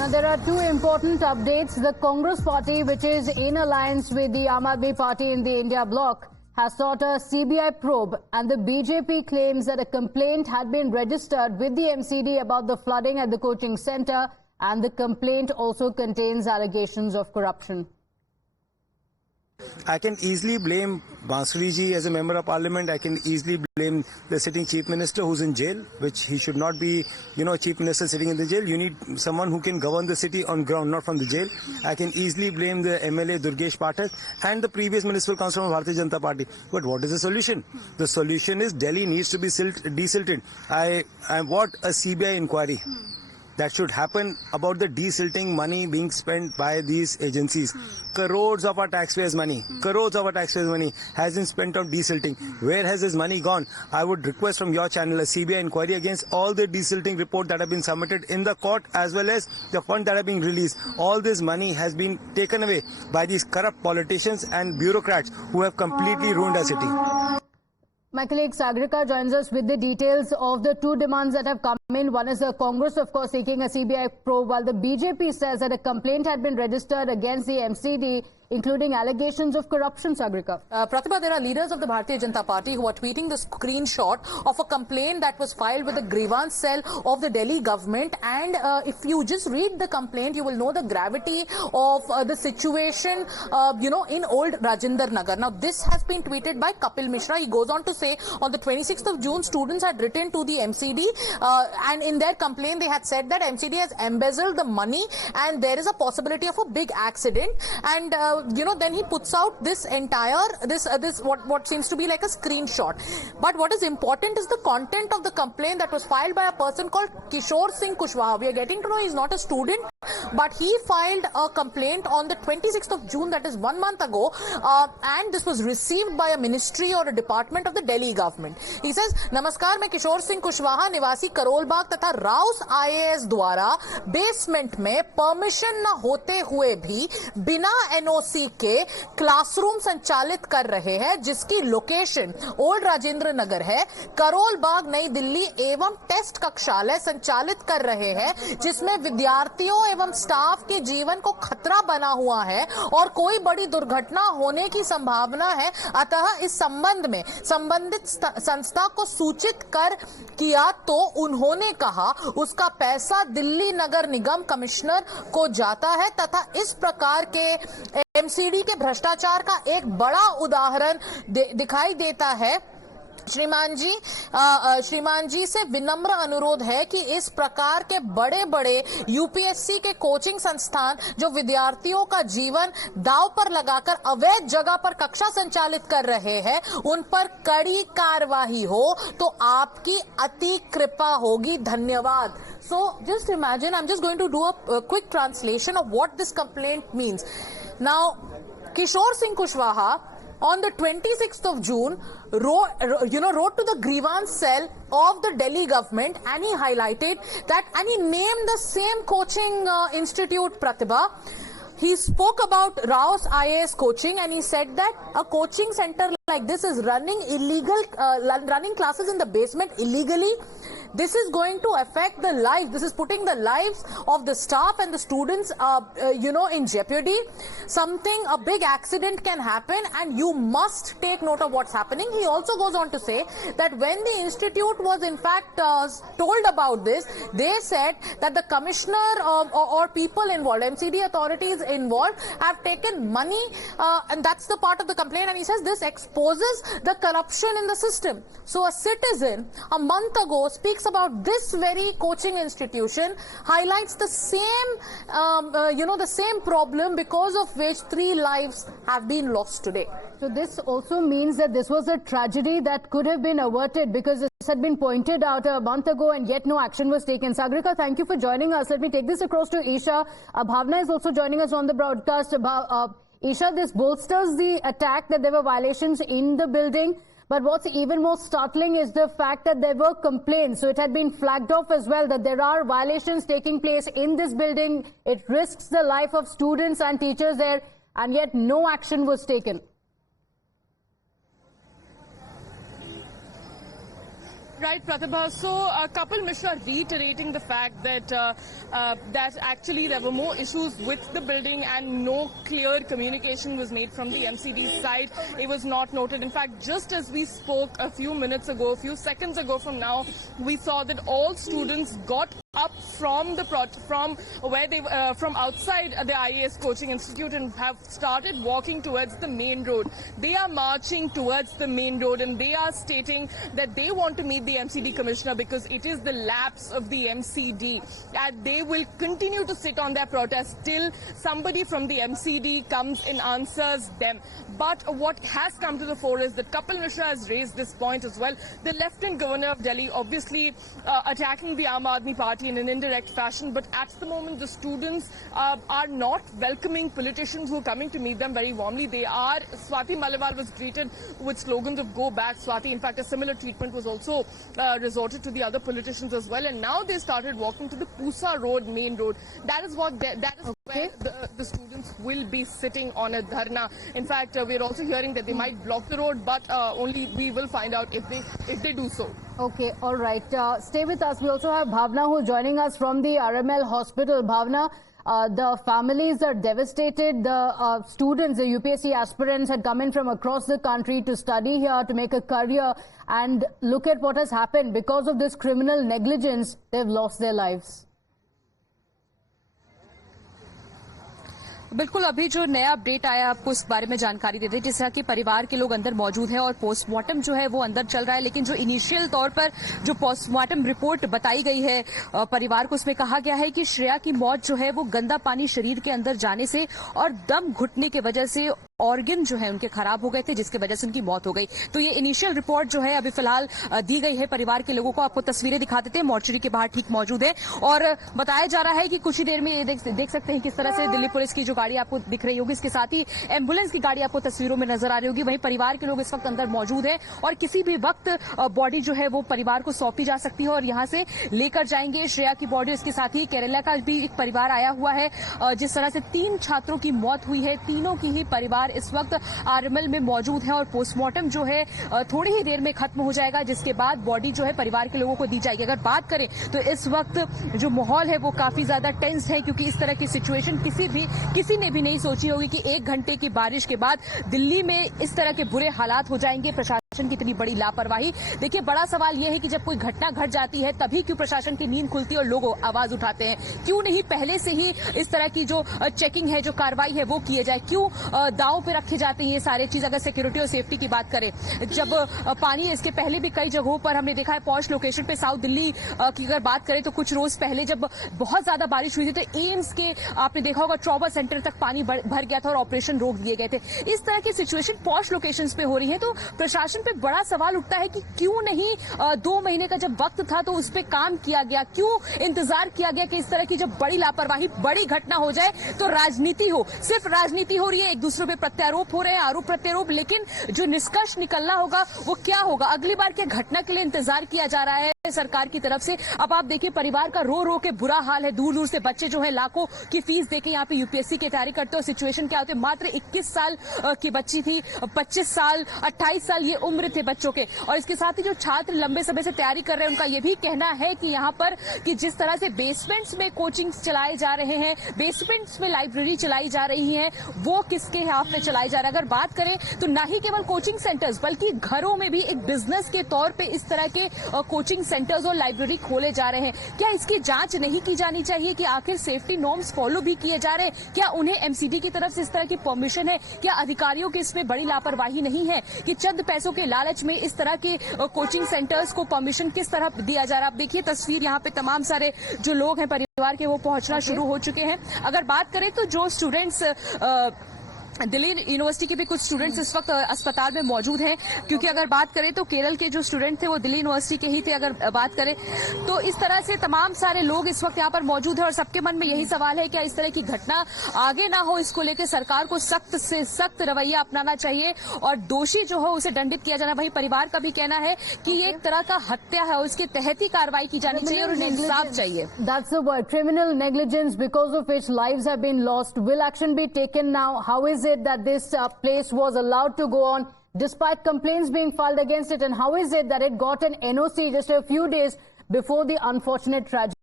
Now, there are two important updates. The Congress party, which is in alliance with the Aam Aadmi party in the India bloc, has sought a CBI probe, and the BJP claims that a complaint had been registered with the MCD about the flooding at the coaching centre, and the complaint also contains allegations of corruption. I can easily blame Bansuri ji as a member of parliament. I can easily blame the sitting chief minister who's in jail, which he should not be, chief minister sitting in the jail. You need someone who can govern the city on ground, not from the jail. I can easily blame the MLA Durgesh Pathak and the previous municipal councillor of Bharatiya Janata Party. But what is the solution? The solution is Delhi needs to be desilted. I want a CBI inquiry that should happen about the desilting money being spent by these agencies. Crores of our taxpayers' money has been spent on desilting. Where has this money gone? I would request from your channel a CBI inquiry against all the desilting reports that have been submitted in the court, as well as the funds that have been released. All this money has been taken away by these corrupt politicians and bureaucrats who have completely ruined our city. My colleague Sagrika joins us with the details of the two demands that have come in. One is the Congress, of course, seeking a CBI probe, while the BJP says that a complaint had been registered against the MCD, including allegations of corruption, Sagrika. Pratibha, there are leaders of the Bharatiya Janata Party who are tweeting the screenshot of a complaint that was filed with the grievance cell of the Delhi government. And if you just read the complaint, you will know the gravity of the situation, in old Rajendra Nagar. Now, this has been tweeted by Kapil Mishra. He goes on to say on the 26th of June, students had written to the MCD and in their complaint, they had said that MCD has embezzled the money and there is a possibility of a big accident. And then he puts out this entire, what seems to be like a screenshot. But what is important is the content of the complaint that was filed by a person called Kishore Singh Kushwaha. We are getting to know he's not a student, but he filed a complaint on the 26th of June, that is 1 month ago, and this was received by a ministry or a department of the Delhi government. He says, Namaskar, मैं किशोर सिंह कुशवाहा निवासी करोल बाग तथा Rouse IAS द्वारा basement में permission न होते हुए भी बिना NOC के क्लासरूम संचालित कर रहे हैं, जिसकी लोकेशन ओल्ड राजेंद्र नगर है, करोल बाग नई दिल्ली एवं टेस्ट कक्षालय संचालित कर रहे हैं, जिसमें विद्यार्थियों एवं स्टाफ के जीवन को खतरा बना हुआ है और कोई बड़ी दुर्घटना होने की संभावना है। अतः इस संबंध में संबंधित संस्था को सूचित कर किया तो उन्होंने कहा उसका पैसा दिल्ली नगर निगम कमिश्नर को जाता है तथा इस प्रकार के MCD के भ्रष्टाचार का एक बड़ा उदाहरण दिखाई देता है। श्रीमान जी से विनम्र अनुरोध है कि इस प्रकार के बड़े बड़े UPSC के कोचिंग संस्थान जो विद्यार्थियों का जीवन दांव पर लगाकर अवैध जगह पर कक्षा संचालित कर रहे हैं, उन पर कड़ी कार्रवाई हो तो आपकी अति कृपा होगी। धन्यवाद। So just imagine, I'm just going to do a quick translation of what this complaint means. Now, Kishore Singh Kushwaha on the 26th of June wrote to the grievance cell of the Delhi government, and he highlighted that, and he named the same coaching institute, Pratibha. He spoke about Rao's IAS coaching, and he said that a coaching center like this is running classes in the basement illegally. This is going to affect the life. This is putting the lives of the staff and the students, in jeopardy. A big accident can happen, and you must take note of what's happening. He also goes on to say that when the institute was in fact told about this, they said that the commissioner or people involved, MCD authorities involved, have taken money, and that's the part of the complaint. And he says this exposes the corruption in the system. So a citizen a month ago speaks about this very coaching institution, highlights the same, the same problem because of which 3 lives have been lost today. So this also means that this was a tragedy that could have been averted, because this had been pointed out a month ago and yet no action was taken. Sagrika, thank you for joining us. Let me take this across to Isha. Bhavna is also joining us on the broadcast. Isha, this bolsters the attack that there were violations in the building. But what's even more startling is the fact that there were complaints. So it had been flagged off as well that there are violations taking place in this building. It risks the life of students and teachers there, and yet no action was taken. Right, Pratibha. So, Kapil Mishra reiterating the fact that that actually there were more issues with the building and no clear communication was made from the MCD side. It was not noted. In fact, just as we spoke a few minutes ago, a few seconds ago from now, we saw that all students got up from the from outside the IAS coaching institute and have started walking towards the main road. They are marching towards the main road and they are stating that they want to meet the MCD commissioner because it is the lapse of the MCD, and they will continue to sit on their protest till somebody from the MCD comes and answers them. But what has come to the fore is that Kapil Mishra has raised this point as well. The Lieutenant Governor of Delhi obviously attacking the Aam Aadmi Party in an indirect fashion, but at the moment the students are not welcoming politicians who are coming to meet them very warmly. They are. Swati Maliwal was greeted with slogans of "Go back, Swati." In fact, a similar treatment was also resorted to the other politicians as well. And now they started walking to the Pusa Road, main road. That is what where the students will be sitting on a dharna. In fact, we're also hearing that they might block the road, but only we will find out if they do so. Okay, all right. Stay with us. We also have Bhavna who is joining us from the RML hospital. Bhavna, the families are devastated. The students, the UPSC aspirants had come in from across the country to study here, to make a career. And look at what has happened. Because of this criminal negligence, they've lost their lives. बिल्कुल, अभी जो नया update आया आपको उस बारे में जानकारी देते हैं। जिस तरह के परिवार के लोग अंदर मौजूद हैं और पोस्टमार्टम जो है वो अंदर चल रहा है, लेकिन जो इनिशियल तौर पर जो पोस्टमार्टम रिपोर्ट बताई गई है परिवार को, उसमें कहा गया है कि श्रेया की मौत जो है वो गंदा पानी शरीर के अंदर जाने से और दम घुटने की वजह से ऑर्गन जो है उनके खराब हो गए थे, जिसकी वजह से उनकी मौत हो गई। तो ये इनिशियल रिपोर्ट जो है अभी फिलहाल दी गई है परिवार के लोगों को। आपको तस्वीरें दिखा देते हैं, मोर्चरी के बाहर ठीक मौजूद है और बताया जा रहा है कि कुछ ही देर में ये देख सकते हैं किस तरह से दिल्ली पुलिस की जो गाड़ी आपको दिख रही होगी, इसके साथ ही एम्बुलेंस की गाड़ी आपको तस्वीरों में नजर आ रही होगी। वहीं परिवार के लोग इस वक्त अंदर मौजूद है और किसी भी वक्त बॉडी जो है वो परिवार को सौंपी जा सकती है और यहां से लेकर जाएंगे श्रेया की बॉडी। इसके साथ ही केरला का भी एक परिवार आया हुआ है। जिस तरह से 3 छात्रों की मौत हुई है, तीनों की ही परिवार इस वक्त आरएमएल में मौजूद है और पोस्टमार्टम जो है थोड़ी ही देर में खत्म हो जाएगा, जिसके बाद बॉडी जो है परिवार के लोगों को दी जाएगी। अगर बात करें तो इस वक्त जो माहौल है वो काफी ज्यादा टेंस है, क्योंकि इस तरह की सिचुएशन किसी ने भी नहीं सोची होगी कि 1 घंटे की बारिश के बाद दिल्ली में इस तरह के बुरे हालात हो जाएंगे। प्रशासन की इतनी बड़ी लापरवाही। देखिए, बड़ा सवाल यह है कि जब कोई घटना घट जाती है तभी क्यों प्रशासन की नींद खुलती है और लोग आवाज उठाते हैं? क्यों नहीं पहले से ही इस तरह की जो चेकिंग है, जो कार्रवाई है वो किए जाए? क्यों दांव पे रखे जाते हैं ये सारे चीज? अगर सिक्योरिटी और सेफ्टी की बात करें, जब पानी इसके पहले भी कई जगहों पर हमने देखा है, पॉश लोकेशन पे साउथ दिल्ली की अगर बात करें तो कुछ रोज पहले जब बहुत ज्यादा बारिश हुई थी तो एम्स के आपने देखा होगा ट्रॉमा सेंटर तक पानी भर गया था और ऑपरेशन रोक दिए गए थे। इस तरह की सिचुएशन पॉश लोकेशंस पे हो रही है, तो प्रशासन पे बड़ा सवाल उठता है कि क्यों नहीं 2 महीने का जब वक्त था तो उस पर काम किया गया? क्यों इंतजार किया गया कि इस तरह की जब बड़ी लापरवाही, बड़ी घटना हो जाए तो राजनीति हो? सिर्फ राजनीति हो रही है, एक दूसरे पे प्रत्यारोप हो रहे हैं, आरोप प्रत्यारोप, लेकिन जो निष्कर्ष निकलना होगा वो क्या होगा? अगली बार की घटना के लिए इंतजार किया जा रहा है सरकार की तरफ से। अब आप देखिए, परिवार का रो रो के बुरा हाल है। दूर दूर से बच्चे जो है लाखों की फीस देके यहाँ पे यूपीएससी की तैयारी करते हो। सिचुएशन क्या होती है? मात्र 21 साल की बच्ची थी, 25 साल 28 साल ये उम्र थे बच्चों के। और इसके साथ ही जो छात्र लंबे समय से तैयारी कर रहे हैं, उनका ये भी कहना है कि यहाँ पर कि जिस तरह से बेसमेंट्स में कोचिंग चलाए जा रहे हैं, बेसमेंट्स में लाइब्रेरी चलाई जा रही है, वो किसके हाथ में चलाई जा रहा है? अगर बात करें तो ना ही केवल कोचिंग सेंटर्स बल्कि घरों में भी एक बिजनेस के तौर पे इस तरह के कोचिंग सेंटर्स और लाइब्रेरी खोले जा रहे हैं। क्या इसकी जांच नहीं की जानी चाहिए कि आखिर सेफ्टी नॉर्म्स फॉलो भी किए जा रहे हैं? क्या उन्हें एमसीडी की तरफ से इस तरह की परमिशन है? क्या अधिकारियों की इसमें बड़ी लापरवाही नहीं है कि चंद पैसों के लालच में इस तरह के कोचिंग सेंटर्स को परमिशन किस तरह दिया जा रहा है? आप देखिए तस्वीर, यहाँ पे तमाम सारे जो लोग हैं परिवार के वो पहुंचना शुरू हो चुके हैं। अगर बात करें तो जो स्टूडेंट्स दिल्ली यूनिवर्सिटी के भी कुछ स्टूडेंट्स इस वक्त अस्पताल में मौजूद हैं, क्योंकि अगर बात करें तो केरल के जो स्टूडेंट थे वो दिल्ली यूनिवर्सिटी के ही थे। अगर बात करें तो इस तरह से तमाम सारे लोग इस वक्त यहाँ पर मौजूद हैं और सबके मन में यही सवाल है क्या इस तरह की घटना आगे ना हो? इसको लेकर सरकार को सख्त से सख्त रवैया अपनाना चाहिए और दोषी जो हो उसे दंडित किया जाना। वहीं परिवार का भी कहना है कि ये एक तरह का हत्या है और इसके तहत ही कार्रवाई की जानी चाहिए और उन्हें इंसाफ चाहिए। That's the word, criminal negligence, because of which lives have been lost. Will action be taken now? How is it that this place was allowed to go on? despite complaints being filed against it? And how is it that it got an NOC just a few days before the unfortunate tragedy?